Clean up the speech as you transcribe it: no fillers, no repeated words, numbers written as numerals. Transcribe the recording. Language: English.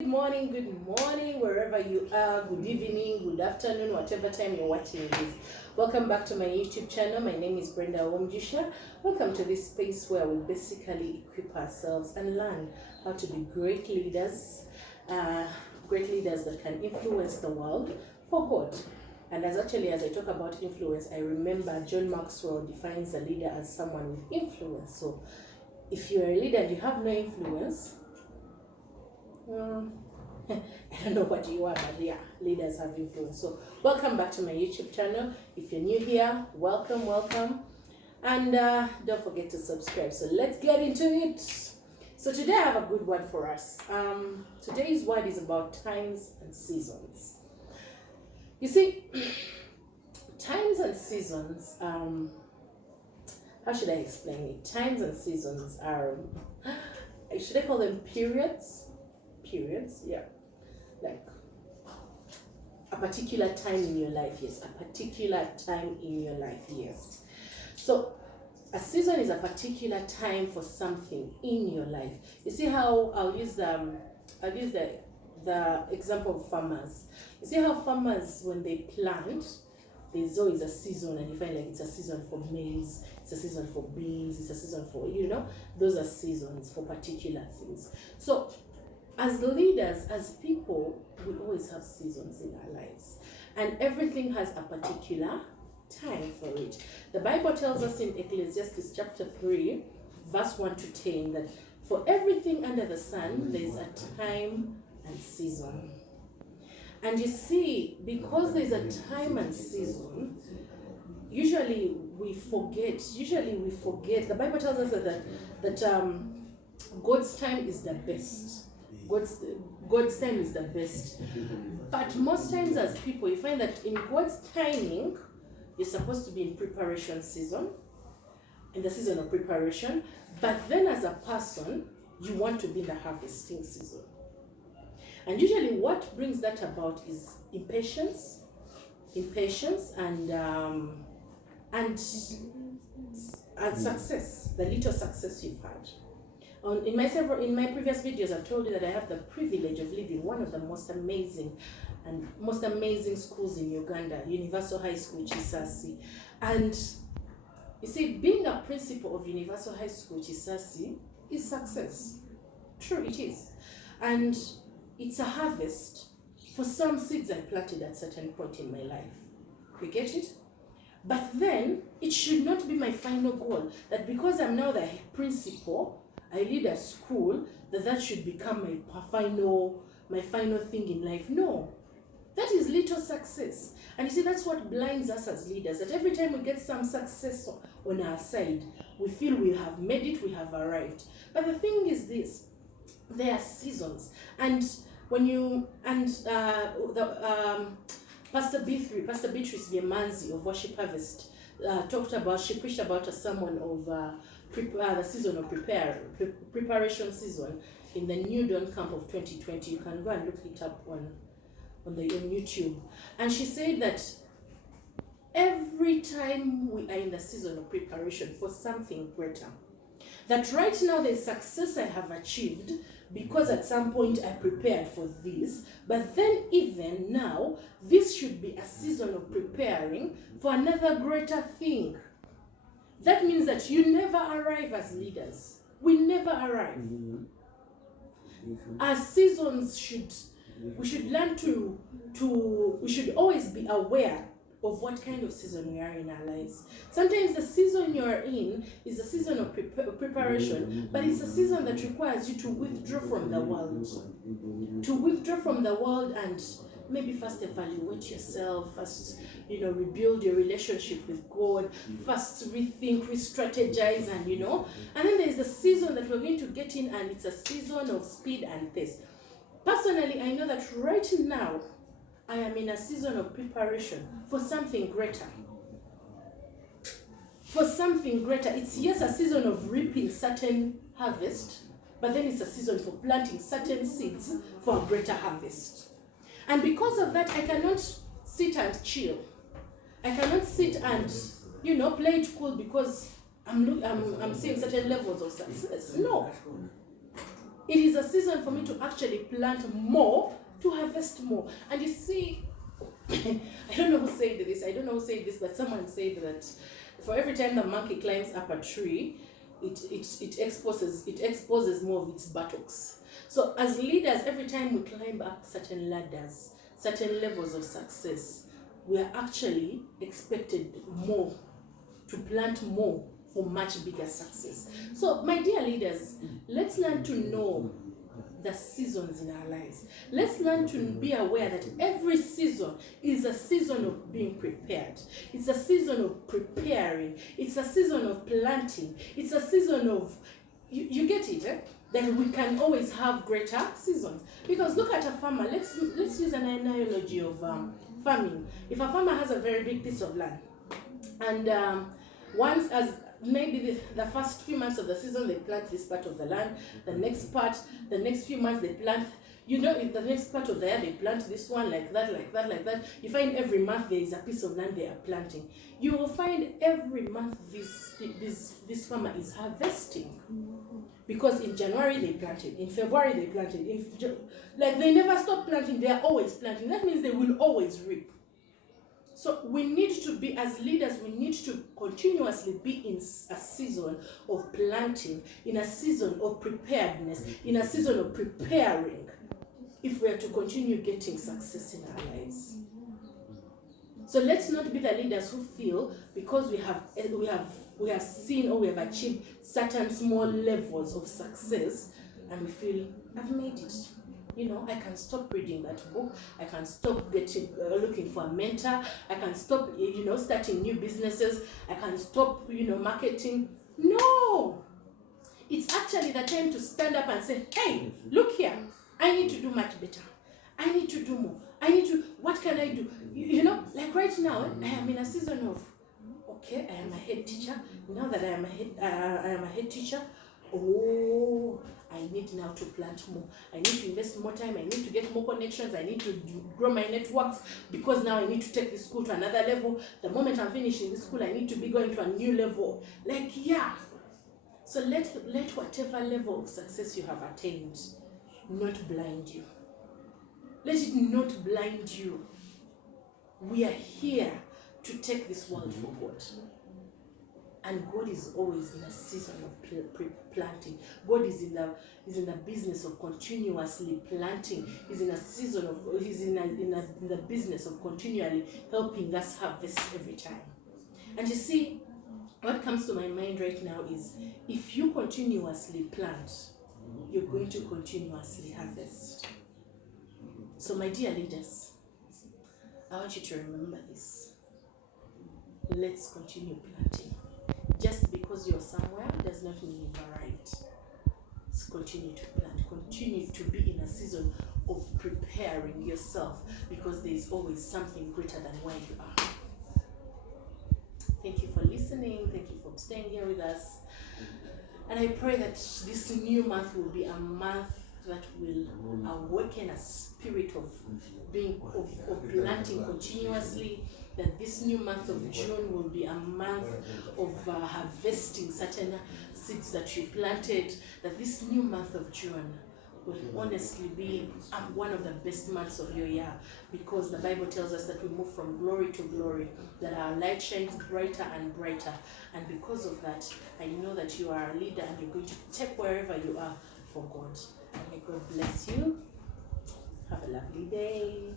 Good morning, wherever you are. Good evening, good afternoon, whatever time you're watching this. Welcome back to my YouTube channel. My name is Brenda Omjisha. Welcome to this space where we basically equip ourselves and learn how to be great leaders that can influence the world for God. And as I talk about influence, I remember John Maxwell defines a leader as someone with influence. So if you're a leader and you have no influence, I don't know what you are, but yeah, leaders have influence. So welcome back to my YouTube channel. If you're new here, welcome. And don't forget to subscribe. So let's get into it. So today I have a good word for us. Today's word is about times and seasons. You see, times and seasons, how should I explain it? Times and seasons are, should I call them periods? Yeah, like a particular time in your life. Yes, a particular time in your life. Yes. So a season is a particular time for something in your life. You see how I'll use the example of farmers. You see how farmers, when they plant, there's always a season, and you find like it's a season for maize, it's a season for beans, it's a season for, those are seasons for particular things. So as leaders, as people, we always have seasons in our lives, and everything has a particular time for it. The Bible tells us in Ecclesiastes chapter 3, verse 1 to 10, that for everything under the sun, there's a time and season. And you see, because there's a time and season, usually we forget. The Bible tells us that God's time is the best. God's time is the best. But most times as people, you find that in God's timing, you're supposed to be in preparation season, in the season of preparation. But then as a person, you want to be in the harvesting season. And usually what brings that about is impatience and success, the little success you've had. In my previous videos, I've told you that I have the privilege of leading one of the most amazing schools in Uganda, Universal High School, Chisasi. And you see, being a principal of Universal High School, Chisasi, is success. True, it is. And it's a harvest for some seeds I planted at a certain point in my life. You get it? But then, it should not be my final goal, that because I'm now the principal, I lead a school, that should become my final thing in life. No, that is little success. And you see, that's what blinds us as leaders, that every time we get some success on our side, we feel we have made it, we have arrived. But the thing is this, there are seasons. And Pastor Beatrice Biemanzi of Worship Harvest she preached about a sermon of the season of preparation season in the New Dawn Camp of 2020. You can go and look it up on YouTube. And she said that every time we are in the season of preparation for something greater, that right now the success I have achieved because at some point I prepared for this, but then even now, this should be a season of preparing for another greater thing. That means that you never arrive as leaders. We never arrive. Our seasons we should learn we should always be aware of what kind of season we are in our lives. Sometimes the season you're in is a season of preparation, but it's a season that requires you to withdraw from the world. To withdraw from the world and maybe first evaluate yourself, first, rebuild your relationship with God, first rethink, re-strategize, and then there's a season that we're going to get in, and it's a season of speed and pace. Personally, I know that right now, I am in a season of preparation for something greater. It's yes, a season of reaping certain harvest, but then it's a season for planting certain seeds for a greater harvest. And because of that, I cannot sit and chill. I cannot sit and, play it cool because I'm seeing certain levels of success. No. it is a season for me to actually plant more, to harvest more. And you see, I don't know who said this, but someone said that for every time the monkey climbs up a tree, it exposes more of its buttocks. So as leaders, every time we climb up certain ladders, certain levels of success, we are actually expected more, to plant more for much bigger success. So my dear leaders, let's learn to know the seasons in our lives. Let's learn to be aware that every season is a season of being prepared. It's a season of preparing. It's a season of planting. It's a season of, you get it, eh? That we can always have greater seasons. Because look at a farmer. Let's use an analogy of farming. If a farmer has a very big piece of land, and once, as maybe the first few months of the season, they plant this part of the land. The next few months they plant, in the next part of the year they plant this one, like that. You find every month there is a piece of land they are planting. You will find every month this farmer is harvesting. Because in January they planted, in February they planted, they never stop planting, they are always planting. That means they will always reap. So we need to be, as leaders, we need to continuously be in a season of planting, in a season of preparedness, in a season of preparing, if we are to continue getting success in our lives. So let's not be the leaders who feel because we have seen or we have achieved certain small levels of success, and we feel, I've made it. I can stop reading that book. I can stop looking for a mentor. I can stop, starting new businesses. I can stop, marketing. No! It's actually the time to stand up and say, hey, look here. I need to do much better. I need to do more. What can I do? Like right now, I am in a season of, okay, I am a head teacher. Now that I am a head teacher, I need now to plant more. I need to invest more time. I need to get more connections. I need to grow my networks, because now I need to take this school to another level. The moment I'm finishing this school, I need to be going to a new level. So let whatever level of success you have attained not blind you. Let it not blind you. We are here to take this world for God. And God is always in a season of planting. God is in the business of continuously planting. He's in the business of continually helping us harvest every time. And you see, what comes to my mind right now is, if you continuously plant, you're going to continuously harvest. So my dear leaders, I want you to remember this. Let's continue planting. Just because you're somewhere does not mean you've arrived. So continue to plant. Continue to be in a season of preparing yourself, because there is always something greater than where you are. Thank you for listening. Thank you for staying here with us. And I pray that this new month will be a month that will awaken a spirit of planting continuously. That this new month of June will be a month of harvesting certain seeds that you planted. That this new month of June will honestly be one of the best months of your year, because the Bible tells us that we move from glory to glory, that our light shines brighter and brighter. And because of that, I know that you are a leader and you're going to take wherever you are for God. And may God bless you. Have a lovely day.